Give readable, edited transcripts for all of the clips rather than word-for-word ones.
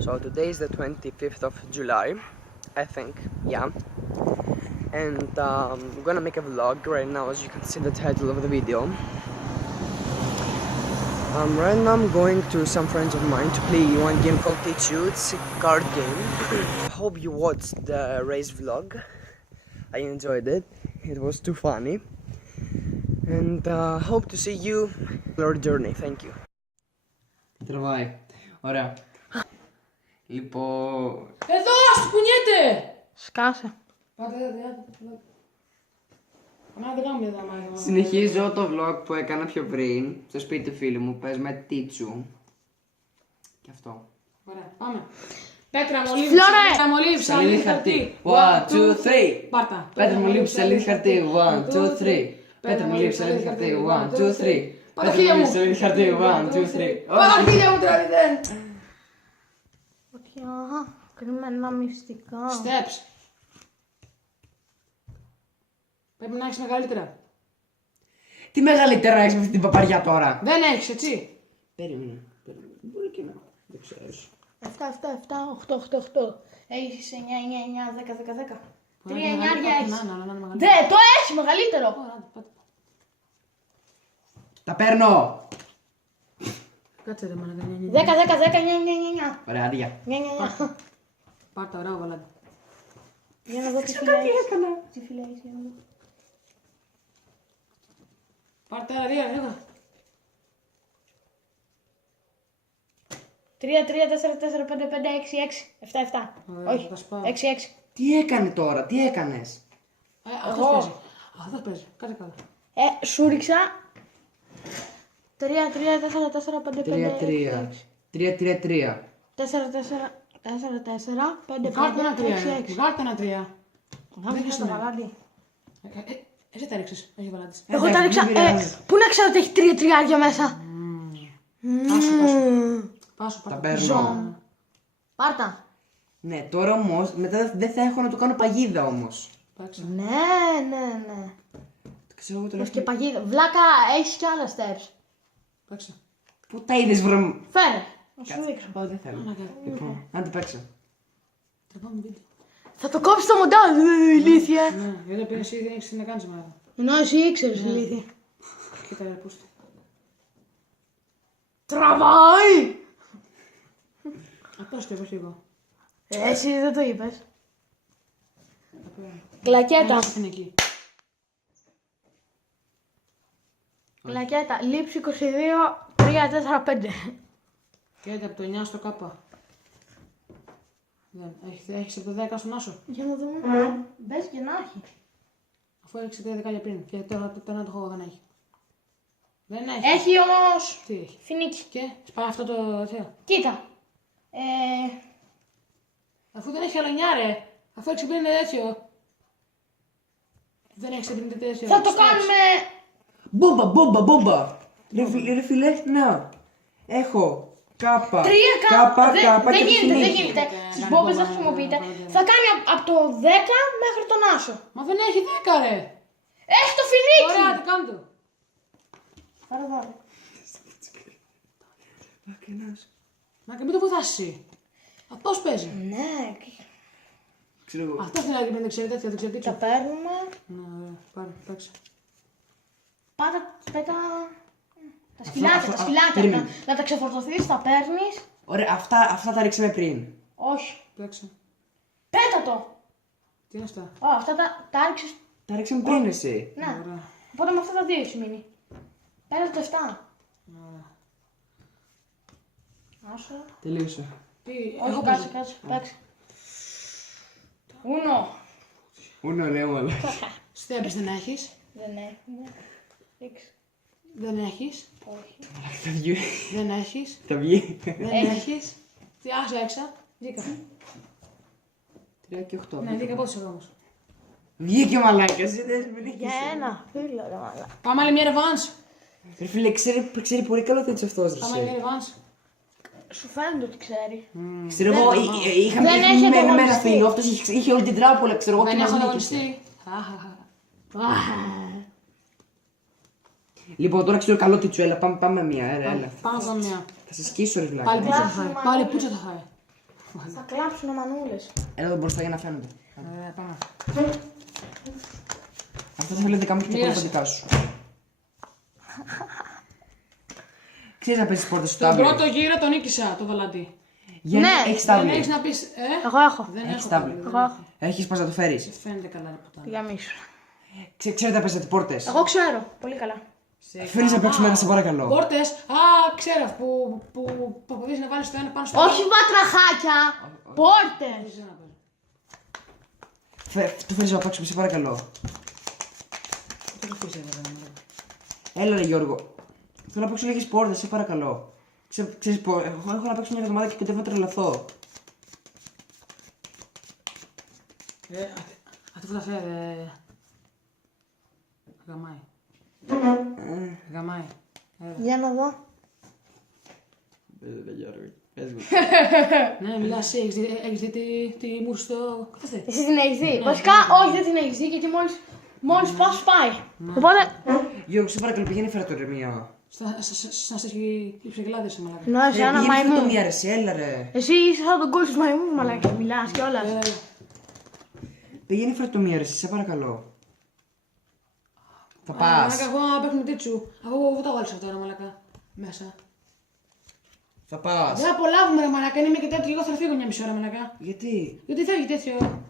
So today is the 25th of July, I think, yeah. And I'm gonna make a vlog right now, as you can see the title of the video. Right now I'm going to some friends of mine to play one game called Tichu. It's a card game. I hope you watched the race vlog. I enjoyed it. It was too funny. And hope to see you on your journey. Thank you. Τραβάει. Ωραία. Λοιπόν... Εδώ, κουνιέται! Σκάσε. Πάτε, δεν κάνουμε εδώ, μάλλον. Συνεχίζω το vlog που έκανα πιο πριν, στο σπίτι του φίλου μου, πες με Τίτσου. Και αυτό. Ωραία, πάμε. Πέτρα μολύβι, Φλόρε! πέτρα μολύβι, Σαλίδι χαρτί. 1, 2, 3. Πάρτα. Πέτρα μου λείψει σαλίδι χαρτί. 1, 2, 3. Πέτρα μου λείψει σαλίδι χαρτί. 1, 2, 3. Πέτρα μου λείψει σαλίδι χαρτί. 1, 2, 3. Παναχίλια μου τώρα, μηδέν. Φωτιά, κρυμμένα μυστικά. Steps. Πρέπει να έχεις μεγαλύτερα. Τι μεγαλύτερα έχεις με αυτή την παπαριά τώρα. Δεν έχεις, έτσι. Περίμενε. Μπορεί και να. Δεν ξέρω. 7, 7, 7, 8, 8, 8. Έχεις 9, 9, 9, 10, 10, 10. 3 εννιάρια έχεις. Δε, το έχει μεγαλύτερο. Τα παίρνω. Κάτσε ρε μάνα, 10, 10, 10, 9, 9, 9. Ωραία, αντί για. 9, 9, 9. Πάρτα, ωραία, βαλάντι. Για να δω τι φύλλα έχεις. Τι φύλλα έχεις, για να δω. Πάρτα, ωραία, ωραία. 3, 3, 4, 4, 5, 5, 6, 6. 7, 7. Ωραία, Όχι, θα σπάω. 6, 6. Τι έκανε τώρα, τι έκανες. Αυτός παίζει. Αυτός παίζει. Κάτσε καλά. Σου ρίξα 3, 3, 4, 4, 5, 5, 3-3. 3-3-3. 4, 4, 4, 4, 5, 5, Βγάλτε ένα 6, τρία. 6. Βγάλτε ένα 3. Δεν έχεις το βαλάντι. Εσύ τα ρίξες. Έχει βαλάντι. Εγώ τα ρίξα. Πού να ξέρω ότι έχει 3 τριάρια μέσα. Πάσου, Τα πάρτα. παίρνω. Πάρτα. Ναι, τώρα όμως, μετά δεν θα έχω να του κάνω παγίδα όμως. Πάξε. Ναι, ναι, ναι. Ξέρω εγώ τώρα. Έχεις και παγίδα. Βλάκα, έχεις και άλλα steps. Πάξε. Πού τα είδες βρε. Φέρε. Να σου δείξω. Πάω, δεν θέλω. Λοιπόν, άντε παίξε. Τραβάμε βίντεο. Θα το κόψεις το μοντάζ, ηλίθεια. Ναι, γιατί πήρες εσύ δεν έχεις τι να κάνεις με αυτό. Ενώ εσύ ήξερες, ηλίθεια. Κοίτα ρε, πούστη. Τραβάει! Αυτός και εγώ λίγο. Εσύ δεν το είπες. Κλακέτα. Είναι εκεί. Κλακέτα. Λήψη 22, 3, 4, 5. Κοίτα από το 9 στο κάπα. Δεν. Έχεις από το 10 στον άσο. Για να δούμε. Μπες και να έχει. Αφού έριξε 3 δεκάλια πριν. Και τώρα το ένα το έχω δεν έχει. Δεν έχει. Έχει όμως Τι έχει. φινίκι. Και σπάει αυτό το τέτοιο. Κοίτα. Αφού δεν έχει άλλο 9 ρε. Αφού έριξε πριν τέτοιο. Δεν έχεις πριν τέτοιο. Θα το κάνουμε. Μπόμπα, μπόμπα, μπόμπα. Ρε φίλε, να. Έχω κάπα. 3 κάπα, κάπα δεν και γίνεται, δεν φινίκι. γίνεται. Στις μπόμπες δεν χρησιμοποιείται. Θα κάνει από το 10 μέχρι τον άσο. Μα δεν έχει 10 ρε. Έχει το φινίκι. Ωραία, τι κάνω το. Πάρε εδώ. Μα και μην το βοηθάς εσύ. Αυτός παίζει. Ναι. Ξέρω εγώ. Αυτό θέλει να δεν ξέρει τέτοια, δεν ξέρει Τα τέτοια. παίρνουμε. Ναι, ωραία, πάρε, παίξε. Πάτα, πέτα. Τα σκυλάκια, αυτό- τα σκυλάκια. περίμενε. Να τα ξεφορτωθείς, τα παίρνεις. Ωραία, αυτά τα ρίξαμε πριν. Όχι. Παίξε. Πέτα το. Τι είναι αυτά. Αυτά τα ρίξεις. Τα ρίξαμε πριν εσύ. Ναι. Ωραία. Οπότε με αυτά τα δύο έχει μείνει. Πέρα το 7. Άσο. Τελείωσε. Τι, Όχι, κάτσε. Εντάξει. Ούνο. Ούνο λέω όλα. Στέμπεις δεν έχεις. Δεν έχουμε. 6. Δεν έχεις. Όχι. Θα βγει. Δεν έχεις. Θα βγει. Δεν έχεις. Τι άσε έξα. Βγήκα. 3 και 8. Ναι, βγήκα πόσο εγώ όμως. Βγήκε μαλάκας. Για ένα φίλο, ρε μαλά. Πάμε άλλη μια ρεβάνς. Ρε φίλε, ξέρει πολύ καλό τέτοιο αυτός. Πάμε άλλη μια ρεβάνς. Σου φαίνεται ότι ξέρει. Ξέρω εγώ, είχαμε Δεν έχει με ένα ανταγωνιστή. φίλο, αυτός είχε όλη την τράπουλα, ξέρω εγώ. Δεν και έχω μας ανταγωνιστεί. Λοιπόν, τώρα ξέρω καλό Τίτσου, έλα πάμε μία, έλα. Πάμε μια. Θα σε σκίσω ρε Πάλι βλάκα. πουτσα θα φάει. Πάλι πουτσα θα φάει. Θα κλάψουν οι μανούλες. Έλα εδώ μπροστά για να φαίνονται. Πάμε. Αυτό θέλει δικά μου και τα υπόλοιπα δικά σου. Ξέρεις να παίζεις πόρτες στο Τον τάμπλετ. πρώτο γύρο τον νίκησα, το Βαλαντί. Γιάννη, Ναι. έχεις Δεν τάμπλετ. έχεις να πεις, Εγώ έχω. Δεν Έχεις έχω τάμπλετ. τάμπλετ. Εγώ έχω. Έχεις πας να το φέρεις. Δεν φαίνεται καλά ρε πουτάνα. Για μίσου. Ξέρετε να παίζετε πόρτες. Εγώ ξέρω. Πολύ καλά. Φέρεις να παίξουμε ένα σε παρακαλώ. Πόρτες, ξέρω που προσπαθείς να βάλεις το ένα πάνω στο Όχι βατραχάκια. Πόρτες. άλλο. Το φέρεις να παίξουμε σε παρακαλώ. Το έχω αφήσει, βέβαια, μωρέ. Έλα ρε Γιώργο. Θέλω να παίξω λίγες πόρτες, σε παρακαλώ. Ξέρεις πω, έχω να παίξω μια εβδομάδα και κοντεύω να τρελαθώ. Αυτό θα φέρει. Γαμάει. Γαμάει. Για να δω. Πες ρε Γιώργο, πες μου. Ναι, μιλάς εσύ, έχεις δει τι μου στο καθεστή. Εσύ την έχεις δει. Βασικά, όχι, δεν την έχεις δει γιατί μόλις πας πάει. Οπότε. Γιώργο, σε παρακαλώ πηγαίνει φέρα το ρε μία. Σαν σε λιψεγκλάδες, μαλάκα. Να σε ένα Πηγαίνει φέρα το μαϊμού. μία ρε, σε έλα ρε. Εσύ είσαι σαν τον κόλ στους μαϊμούς, μαλάκα. Μιλάς κιόλας. Πηγαίνει φέρα το μία ρε, σε παρακαλώ. Θα Μαλάκα, πας. εγώ να παίχνουμε τίτσου. Εγώ δεν το βάλεις αυτό, ρε μαλάκα. Μέσα. Θα πας. Δεν απολαύουμε, ρε μαλάκα. Είναι και τέτοιο. Εγώ θα φύγω μια μισή ώρα, μαλάκα. Γιατί. Γιατί φεύγει τέτοιο.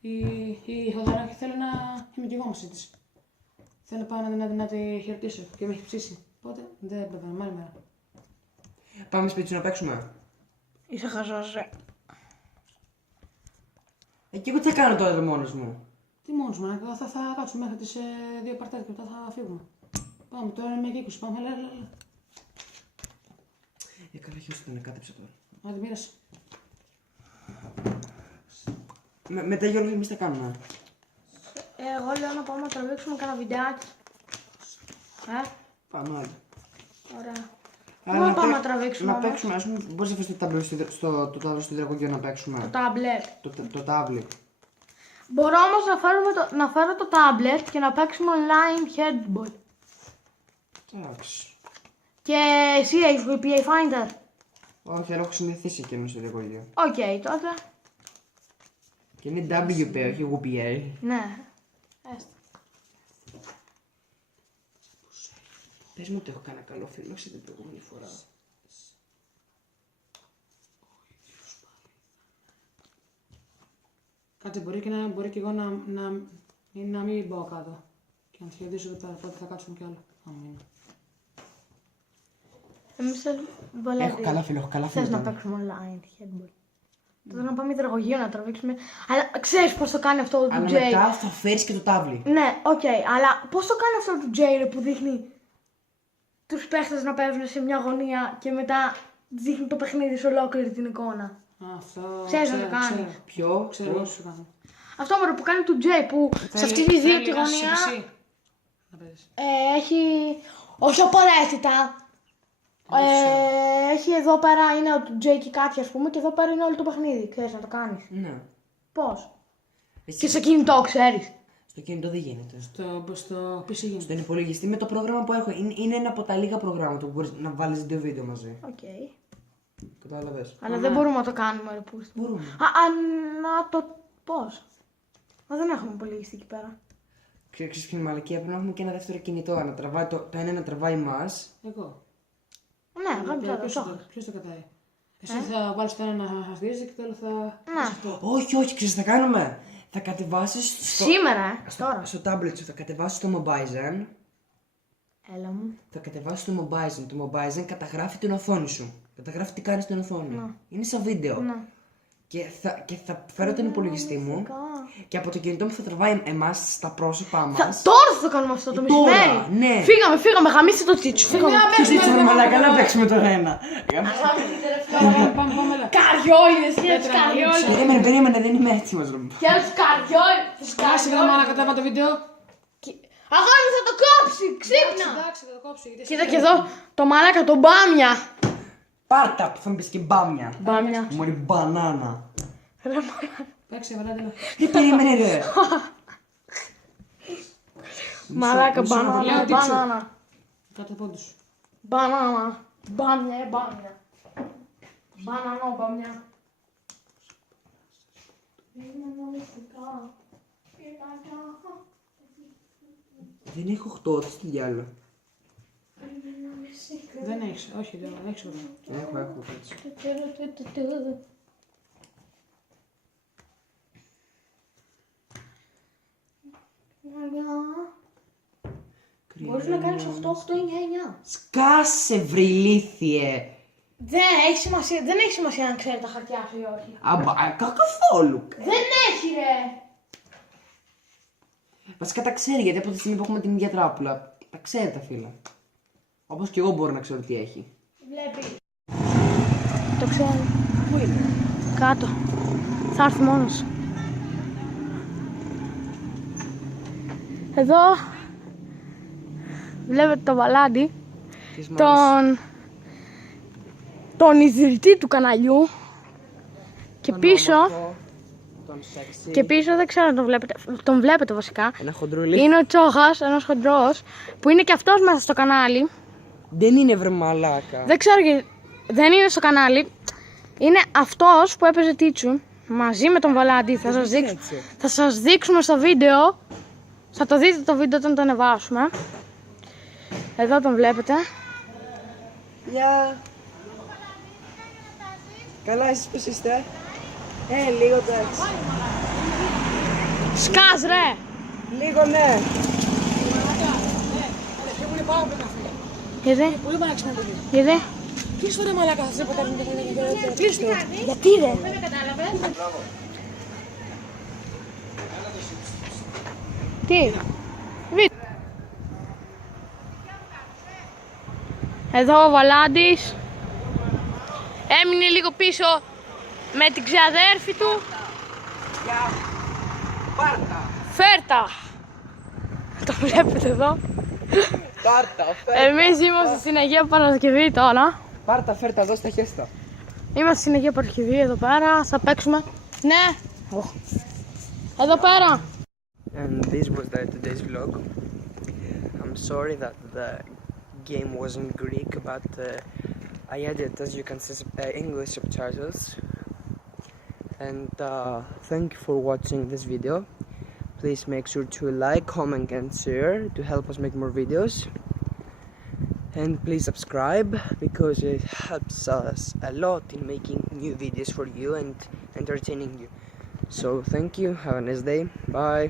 Η Θοδωράκη θέλει να είμαι κι εγώ μαζί της. Θέλω πάω να τη χαιρετήσω και με έχει ψήσει. Οπότε δεν έπρεπε, άλλη μέρα. Πάμε σπίτι σου να παίξουμε. Είσαι χαζός, ρε. Και εγώ τι θα κάνω τώρα εδώ μόνος μου. Τι μόνος μου, μαλάκα. Θα κάτσουμε μέχρι τις 2 παρτάδες και μετά θα φύγουμε. Πάμε τώρα είναι και 20. Πάμε, έλα. Καλά, χιώστε να κάτεψε τώρα. Άντε, μοίρασε. Μετά Γιώργο εμείς τα κάνουμε. Εγώ λέω να πάμε να τραβήξουμε κανένα βιντεάκι. Πάμε άλλο. Ωραία. Άρα Πού πάμε να παί- τραβήξουμε Να όμως? παίξουμε, ας πούμε, μπορείς να φέρεις το τάμπλετ στο τάβλο στο υδρακογείο να παίξουμε. Τάμπλετ. Το τάβλετ. Μπορώ όμως να φέρω το τάμπλετ και να παίξουμε online headball. Εντάξει. Και εσύ έχεις VPA Finder. Όχι, αλλά έχω συνηθίσει εκείνο στο υδρακογείο. Οκ, τότε. Και είναι WP, όχι WPA. Ναι. Έστω. Πες μου ότι έχω κανένα καλό φίλο, όχι την προηγούμενη φορά. Κάτσε, μπορεί και εγώ να μην πάω κάτω. Και να τη χαιρετήσω εδώ πέρα, οπότε θα κάτσουμε κι άλλο. Αν μείνω. Εμείς θέλουμε. Έχω καλά φίλο, έχω καλά φίλο. Θες να παίξουμε online headball. Τότε να πάμε υδραγωγείο να τραβήξουμε. Αλλά ξέρεις πώς το κάνει αυτό του Αλλά Jay. μετά θα φέρεις και το τάβλι. Ναι, οκ, αλλά πώς το κάνει αυτό του Jay ρε, που δείχνει τους παίχτες να παίζουν σε μια γωνία και μετά δείχνει το παιχνίδι σε ολόκληρη την εικόνα. Αυτό. Ξέρεις να το κάνει. Ποιο, Ξέρω πώς? πώς σου κάνω. Αυτό μωρέ που κάνει του Jay που σε αυτή τη δύο τη Θέλει να είσαι γωνία εσύ. Να παίζεις. έχει όσο απαραίτητα. Έχει εδώ πέρα είναι ο του Jay και κάτι ας πούμε και εδώ πέρα είναι όλο το παιχνίδι. Ξέρεις να το κάνεις. Ναι. Πώς. Εσύ- Και σε κινητό ξέρεις. Στο κινητό δεν γίνεται. Στο PC γίνεται. Στον υπολογιστή με το πρόγραμμα που έχω. Είναι ένα από τα λίγα προγράμματα που μπορείς να βάλεις 2 βίντεο μαζί. Οκ. Κατάλαβες. Αλλά δεν μπορούμε να το κάνουμε ρε πούστη. Μπορούμε. Να το πώς. Μα δεν έχουμε υπολογιστή εκεί πέρα. Ξέρεις ποια είναι η μαλακία, πρέπει να έχουμε και ένα δεύτερο κινητό. Να τραβάει το ένα να τραβάει εμάς. Εγώ. Ναι, γάμισα το. Ποιος το κατάει. Εσύ θα βάλεις το ένα να χαστίζεσαι και το άλλο θα. Ναι. Όχι, όχι, ξέρεις τι θα κάνουμε. Θα κατεβάσεις Σήμερα, τώρα. στο tablet σου, θα κατεβάσεις το Mobizen. Έλα μου. Θα κατεβάσεις το Mobizen. Το Mobizen καταγράφει την οθόνη σου. Καταγράφει τι κάνεις στην οθόνη. Είναι σαν βίντεο. Ναι. Και θα φέρω τον υπολογιστή μου και από το κινητό μου θα τραβάει εμάς στα πρόσωπά μας. Τώρα θα το κάνουμε αυτό το Τώρα, μεσημέρι. ναι. Φύγαμε, γαμίστε το τσίτσο. Φύγαμε. Ψήτσαμε μαλάκα να παίξουμε το ένα. Πάμε, έλα. Καριόλιδες, και τους καριόλιδες. Περίμενε, δεν είμαι έτοιμος. ρε. Και τους καριόλιδες. Κάτσε εδώ μάνα κατέβα το βίντεο. Αγόρι θα το κόψει, ξύπνα. Εντάξει, θα το κόψω. γιατί Κοίτα και εδώ το μαλάκα, το μπάμια. Πάρτα που θα μου πεις και μπάμια. Μπάμια. Μωρή μπανάνα. Παίξε, βαλάτε. Τι περίμενε ρε. Μαλάκα, μισό να μπανάνα, λέω τίτσου. μπανάνα. Κάτω πόντους. Μπανάνα. Μπάμια, μπάμια. Μπανανό, μπάμια. Δεν έχω 8, τι διάλογο. Δεν έχεις, όχι, δεν έχεις ωραία. Έχω, κάτσε. Μπορείς να κάνεις 8, 8, 9, 9. Σκάσε βρυλίθιε. Δεν έχει σημασία αν ξέρει τα χαρτιά σου ή όχι. Καθόλου. Δεν έχει ρε! Βασικά τα ξέρει γιατί από τη στιγμή που έχουμε την ίδια τράπουλα. Τα ξέρει τα φύλλα. Όπως και εγώ μπορώ να ξέρω τι έχει. Βλέπει. Το ξέρει. Πού είναι? Κάτω. Θα έρθει μόνος. Εδώ βλέπετε το βαλάντι, τον ιδρυτή του καναλιού και πίσω, και πίσω δεν ξέρω αν τον βλέπετε, τον βλέπετε βασικά. Ένα χοντρούλι. Είναι ο Τσόχας, ένας χοντρός, που είναι και αυτός μέσα στο κανάλι. Δεν είναι βρε μαλάκα. Δεν ξέρω γιατί δεν είναι στο κανάλι. Είναι αυτός που έπαιζε Τίτσου μαζί με τον Βαλάντι. Θα σας δείξουμε στο βίντεο. Θα το δείτε το βίντεο όταν το ανεβάσουμε. Εδώ τον βλέπετε. Γεια. Καλά, εσείς πώς είστε? Λίγο εντάξει. Σκάς ρε! Λίγο ναι. Γιατί? Πολύ μαλάξι να το δεις. Γιατί? Κλείστο ρε μαλάκα, θα σε ποτέ δεν κλείστο. Γιατί ρε! Τι? Εδώ ο Βαλάντης έμεινε λίγο πίσω με την ξαδέρφη του. Πάρτα. Φέρτα! Το βλέπετε εδώ. Πάρτα, φέρτα. Εμείς είμαστε στην Αγία Παρασκευή τώρα. Πάρτα, φέρτα εδώ στα χέστα. Είμαστε στην Αγία Παρασκευή εδώ πέρα. Θα παίξουμε. Ναι! Εδώ πέρα! And this was today's vlog. I'm sorry that the game wasn't Greek, but I added, as you can see, English subtitles. And thank you for watching this video. Please make sure to like, comment and share to help us make more videos. And please subscribe because it helps us a lot in making new videos for you and entertaining you. So thank you, have a nice day, bye.